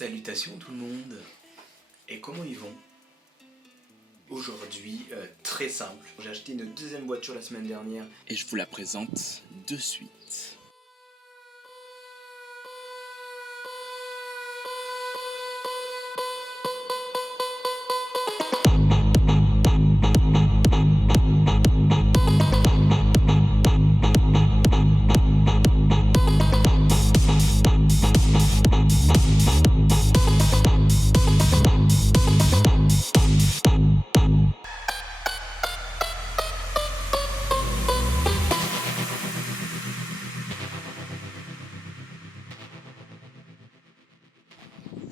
Salutations tout le monde. Et comment ils vont? Aujourd'hui, très simple. J'ai acheté une deuxième voiture la semaine dernière et je vous la présente de suite.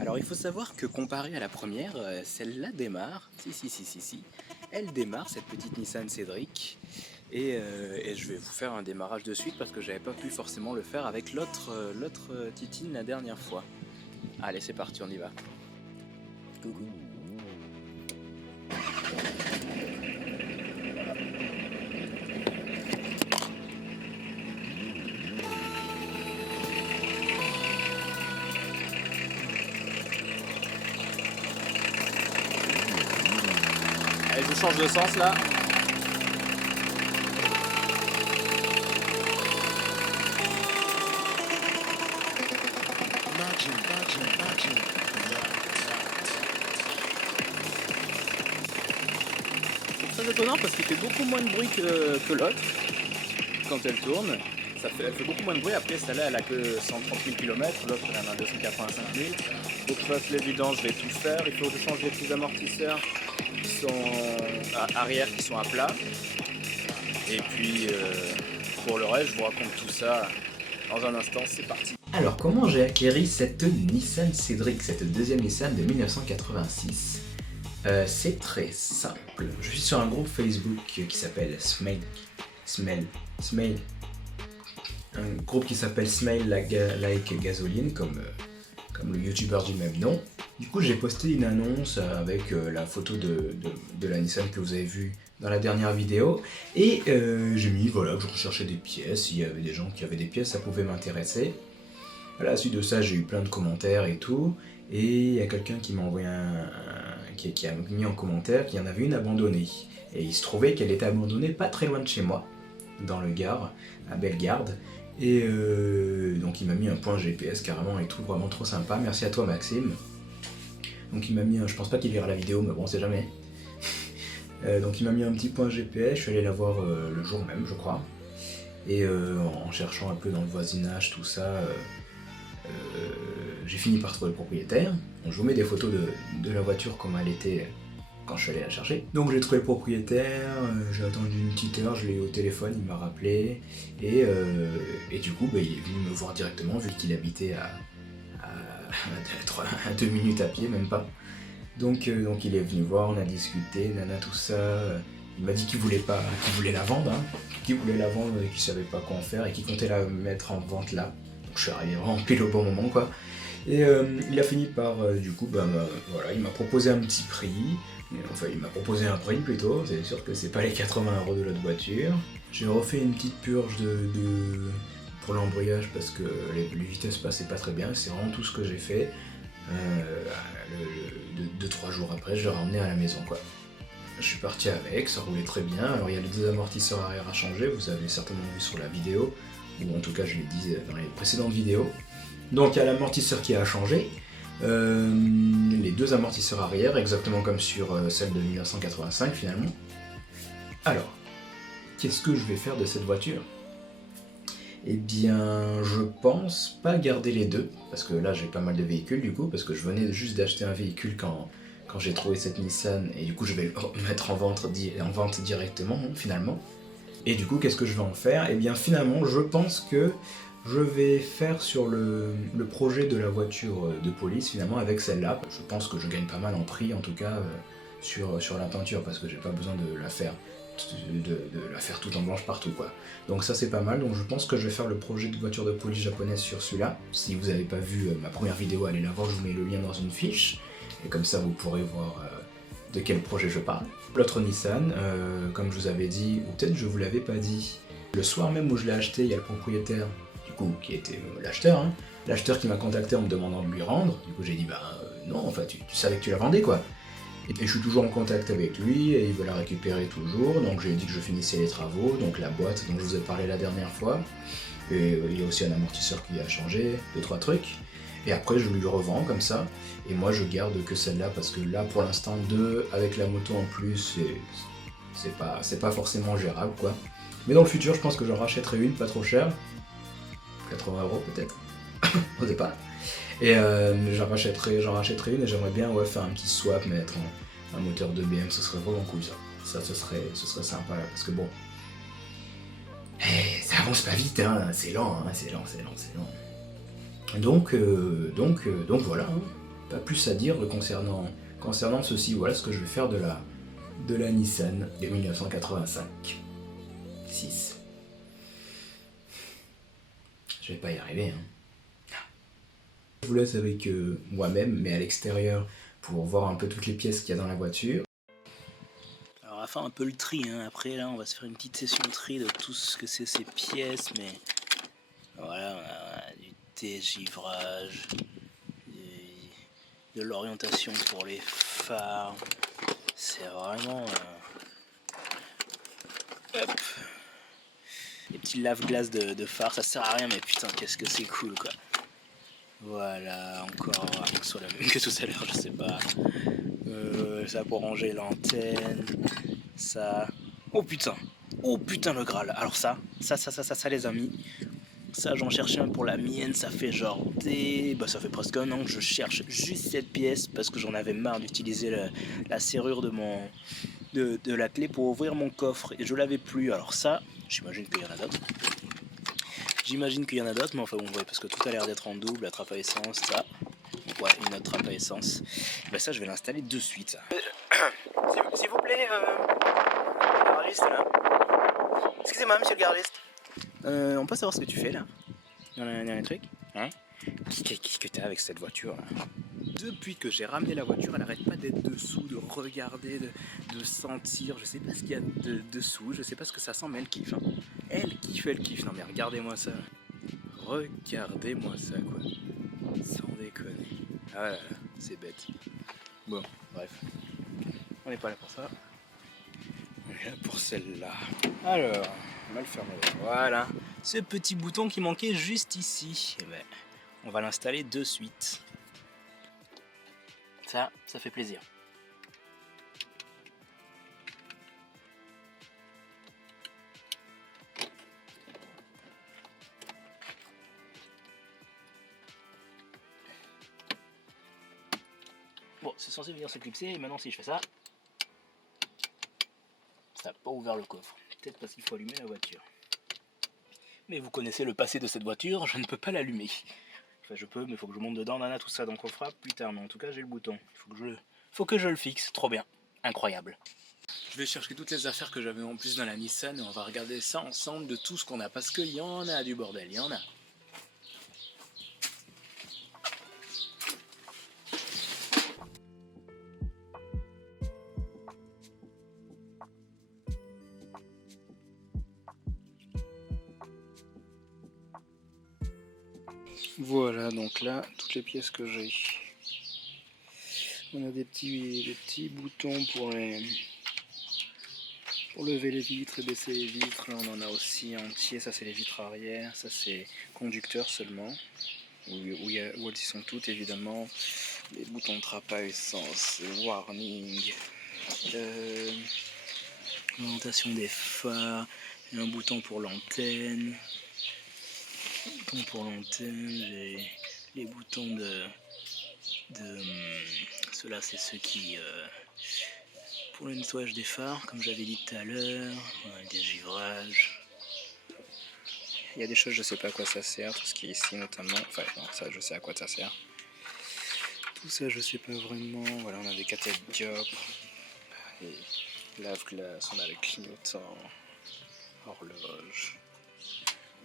Alors il faut savoir que comparé à la première, celle-là démarre, si, elle démarre cette petite Nissan Cédric et je vais vous faire un démarrage de suite parce que j'avais pas pu forcément le faire avec l'autre Titine la dernière fois. Allez c'est parti, on y va. Allez, je change de sens là. C'est très étonnant parce qu'il fait beaucoup moins de bruit que l'autre quand elle tourne. Elle fait beaucoup moins de bruit. Après celle-là elle a que 130 000 km, l'autre elle en a 285 000. Faut que je fasse les vidanges, je vais tout faire. Il faut que je change les petits amortisseurs qui sont arrière qui sont à plat. Et puis pour le reste je vous raconte tout ça dans un instant, c'est parti. Alors, comment j'ai acquéri cette Nissan Cédric, cette deuxième Nissan de 1986? C'est très simple. Je suis sur un groupe Facebook qui s'appelle Smile. Un groupe qui s'appelle Smile Like Gasoline, comme le youtubeur du même nom. Du coup, j'ai posté une annonce avec la photo de la Nissan que vous avez vue dans la dernière vidéo. Et j'ai mis, voilà, que je recherchais des pièces. S'il y avait des gens qui avaient des pièces, ça pouvait m'intéresser. À la suite de ça, j'ai eu plein de commentaires et tout. Et il y a quelqu'un qui m'a envoyé qui a mis en commentaire qu'il y en avait une abandonnée. Et il se trouvait qu'elle était abandonnée pas très loin de chez moi, dans le Gard, à Bellegarde. Et donc il m'a mis un point GPS carrément et tout, vraiment trop sympa. Merci à toi Maxime. Donc il m'a mis je pense pas qu'il verra la vidéo, mais bon, on sait jamais. Donc il m'a mis un petit point GPS, je suis allé la voir le jour même, je crois. Et en cherchant un peu dans le voisinage, tout ça, j'ai fini par trouver le propriétaire. Donc, je vous mets des photos de la voiture comme elle était quand je suis allé la chercher. Donc j'ai trouvé le propriétaire, j'ai attendu une petite heure, je l'ai eu au téléphone, il m'a rappelé. Et du coup, il est venu me voir directement, vu qu'il habitait à 2 minutes à pied, même pas. Donc il est venu voir, on a discuté, tout ça. Il m'a dit qu'il voulait la vendre, qu'il voulait la vendre et qu'il savait pas quoi en faire et qu'il comptait la mettre en vente là. Donc je suis arrivé vraiment pile au bon moment quoi. Et il a fini par, voilà, il m'a proposé un petit prix. Enfin, il m'a proposé un prix plutôt, c'est sûr que c'est pas les 80 € de l'autre voiture. J'ai refait une petite purge pour l'embrayage parce que les vitesses passaient pas très bien, c'est vraiment tout ce que j'ai fait. 2-3 jours après, je l'ai ramené à la maison quoi. Je suis parti avec, ça roulait très bien. Alors il y a les deux amortisseurs arrière à changer, vous avez certainement vu sur la vidéo, ou en tout cas je l'ai dit dans les précédentes vidéos. Donc il y a l'amortisseur qui a changé, les deux amortisseurs arrière, exactement comme sur celle de 1985 finalement. Alors, qu'est-ce que je vais faire de cette voiture? Eh bien, je pense pas garder les deux, parce que là j'ai pas mal de véhicules du coup, parce que je venais juste d'acheter un véhicule quand j'ai trouvé cette Nissan, et du coup je vais le mettre en vente directement finalement. Et du coup qu'est-ce que je vais en faire? Eh bien finalement je pense que je vais faire sur le projet de la voiture de police finalement avec celle-là. Je pense que je gagne pas mal en prix en tout cas sur la peinture, parce que j'ai pas besoin de la faire tout en blanche partout quoi. Donc ça c'est pas mal, donc je pense que je vais faire le projet de voiture de police japonaise sur celui-là. Si vous n'avez pas vu ma première vidéo, allez la voir, je vous mets le lien dans une fiche, et comme ça vous pourrez voir de quel projet je parle. L'autre Nissan, comme je vous avais dit, ou peut-être je vous l'avais pas dit, le soir même où je l'ai acheté, il y a le propriétaire coup, qui était l'acheteur, hein, l'acheteur qui m'a contacté en me demandant de lui rendre. Du coup, j'ai dit, non, enfin, tu savais que tu la vendais, quoi. Et je suis toujours en contact avec lui, et il veut la récupérer toujours, donc j'ai dit que je finissais les travaux, donc la boîte dont je vous ai parlé la dernière fois, et il y a aussi un amortisseur qui a changé, 2-3 trucs, et après je lui revends comme ça, et moi je garde que celle-là, parce que là pour l'instant, avec la moto en plus, c'est pas forcément gérable, quoi. Mais dans le futur, je pense que j'en rachèterai une, pas trop chère, 80 € peut-être, on sait pas. Et j'en rachèterai une et j'aimerais bien faire un petit swap, mettre un moteur de BM, ce serait vraiment cool ça. Ça, ce serait sympa là, parce que bon, ça avance pas vite, hein, c'est lent, hein, c'est lent. Donc voilà, hein, pas plus à dire concernant ceci. Voilà ce que je vais faire de la Nissan de 1985. 6. Je vais pas y arriver, hein. Je vous laisse avec moi-même, mais à l'extérieur, pour voir un peu toutes les pièces qu'il y a dans la voiture. Alors on va faire un peu le tri, hein. Après là on va se faire une petite session de tri de tout ce que c'est ces pièces, mais voilà, on a du dégivrage, de l'orientation pour les phares, c'est vraiment... Hop. Les petits lave-glaces de phare, ça sert à rien, mais putain qu'est-ce que c'est cool quoi. Voilà, encore que ce soit la même que tout à l'heure, je sais pas. Ça pour ranger l'antenne, ça... Oh putain le Graal. Alors ça les amis, ça j'en cherchais un pour la mienne, ça fait genre ça fait presque un an que je cherche juste cette pièce parce que j'en avais marre d'utiliser la serrure de la clé pour ouvrir mon coffre et je l'avais plus. Alors ça, j'imagine qu'il y en a d'autres. Mais enfin bon, ouais, parce que tout a l'air d'être en double, la trappe à essence, ça. Ouais, une autre trappe à essence. Ben ça, je vais l'installer de suite. S'il vous plaît, garagiste là. Excusez-moi, monsieur le garagiste. On peut savoir ce que tu fais là dans les trucs, hein? Qu'est-ce que t'as avec cette voiture là? Depuis que j'ai ramené la voiture, elle arrête pas d'être dessous, de regarder, de sentir. Je sais pas ce qu'il y a dessous, je sais pas ce que ça sent, mais elle kiffe. Hein. Elle kiffe. Non mais regardez-moi ça. Regardez-moi ça quoi. Sans déconner. Ah là là, c'est bête. Bon, bref. On n'est pas là pour ça. On est là pour celle-là. Alors, on va le fermer. Voilà. Ce petit bouton qui manquait juste ici. Eh ben, on va l'installer de suite. Ça fait plaisir. Bon, c'est censé venir se clipser, et maintenant si je fais ça, ça n'a pas ouvert le coffre. Peut-être parce qu'il faut allumer la voiture. Mais vous connaissez le passé de cette voiture, je ne peux pas l'allumer. Enfin je peux, mais il faut que je monte dedans, nana, tout ça, donc on fera plus tard. Mais en tout cas j'ai le bouton, faut que je le fixe, trop bien, incroyable. Je vais chercher toutes les affaires que j'avais en plus dans la Nissan et on va regarder ça ensemble de tout ce qu'on a, parce qu'il y en a du bordel, il y en a. Voilà, donc là, toutes les pièces que j'ai. On a des petits boutons pour lever les vitres et baisser les vitres. Là, on en a aussi entier, ça c'est les vitres arrière, ça c'est conducteur seulement, où elles y sont toutes évidemment. Les boutons de trappe à essence, warning, orientation des phares, et un bouton pour l'antenne. J'ai les boutons ceux-là c'est ceux qui pour le nettoyage des phares comme j'avais dit tout à l'heure, dégivrage. Il y a des choses je sais pas à quoi ça sert, tout ce qui est ici notamment, enfin non, ça je sais à quoi ça sert. Tout ça je sais pas vraiment. Voilà, on a des cathètes dioptres, et lave-glace, on a le clignotant, horloge.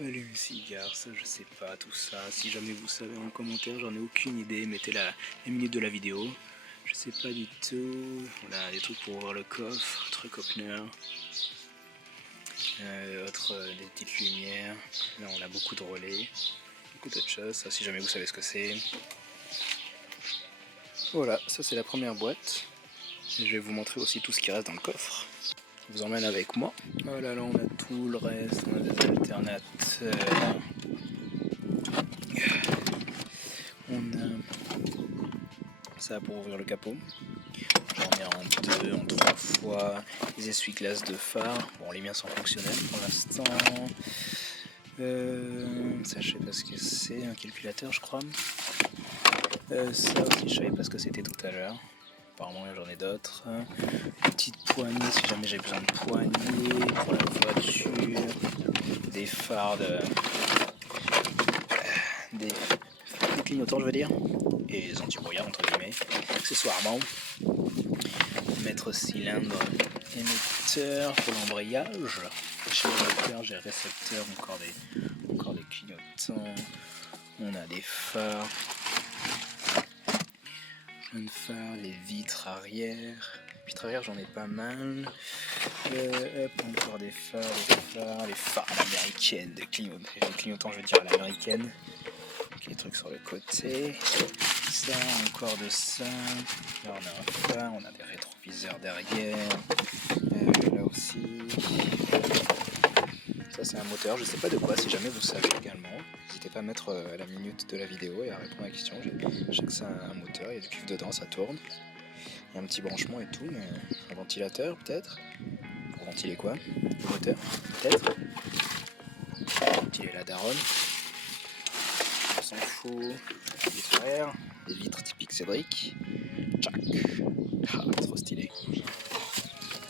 Allume-cigare, ça je sais pas, tout ça. Si jamais vous savez en commentaire, j'en ai aucune idée, mettez la minute de la vidéo. Je sais pas du tout. Voilà, des trucs pour ouvrir le coffre, truc opener. Des petites lumières. Là on a beaucoup de relais, beaucoup d'autres choses, ça si jamais vous savez ce que c'est. Voilà, ça c'est la première boîte. Et je vais vous montrer aussi tout ce qui reste dans le coffre. Je vous emmène avec moi. Oh là là, on a tout le reste, on a des alternateurs. On a ça pour ouvrir le capot. J'en ai en 2, en 3 fois. Les essuie-glaces de phare. Bon, les miens sont fonctionnels pour l'instant. Ça, je sais pas ce que c'est. Un calculateur, je crois. Ça aussi, je savais pas ce que c'était tout à l'heure. Apparemment, j'en ai d'autres. Petite poignée, si jamais j'ai besoin de poignées pour la voiture. Des phares des clignotants, je veux dire. Et les anti-brouillards, entre guillemets. Accessoirement. Maître cylindre émetteur pour l'embrayage. J'ai récepteur, encore des clignotants. On a des phares. Jeunes phares, les vitres arrière. Vitres arrière, j'en ai pas mal. Encore des phares, les phares américaines, des clignotants, je veux dire à l'américaine. Les trucs sur le côté. Ça, encore de ça. Là, on a un phare, on a des rétroviseurs derrière. Là aussi. Ça, c'est un moteur, je sais pas de quoi, si jamais vous savez également. N'hésitez pas à mettre à la minute de la vidéo et à répondre à la question. Je sais que c'est un moteur, il y a du cuivre dedans, ça tourne. Il y a un petit branchement et tout, mais un ventilateur peut-être. Pour ventiler quoi? Le moteur, peut-être. Ventiler la daronne. On s'en fout. Les vitres arrière, les vitres typiques Cédric. Tchac. Ah, trop stylé.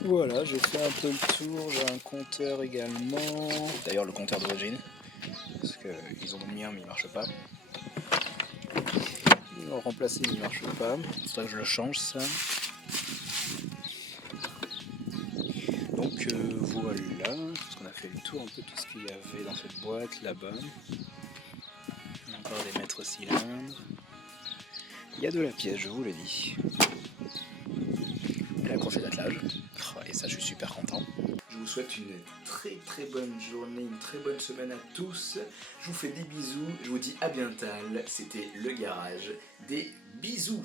Voilà, j'ai fait un peu le tour, j'ai un compteur également. D'ailleurs le compteur d'origine, parce qu'ils ont le mien mais il marche pas. Ils l'ont remplacé mais il marche pas, c'est ça que je le change ça. Donc voilà, parce qu'on a fait le tour un peu tout ce qu'il y avait dans cette boîte là-bas. Encore des mètres cylindres. Il y a de la pièce, je vous l'ai dit. Et la crochet d'attelage. Oh, et ça, je suis super content. Je vous souhaite une très très bonne journée, une très bonne semaine à tous. Je vous fais des bisous, je vous dis à bientôt. C'était le garage. Des bisous.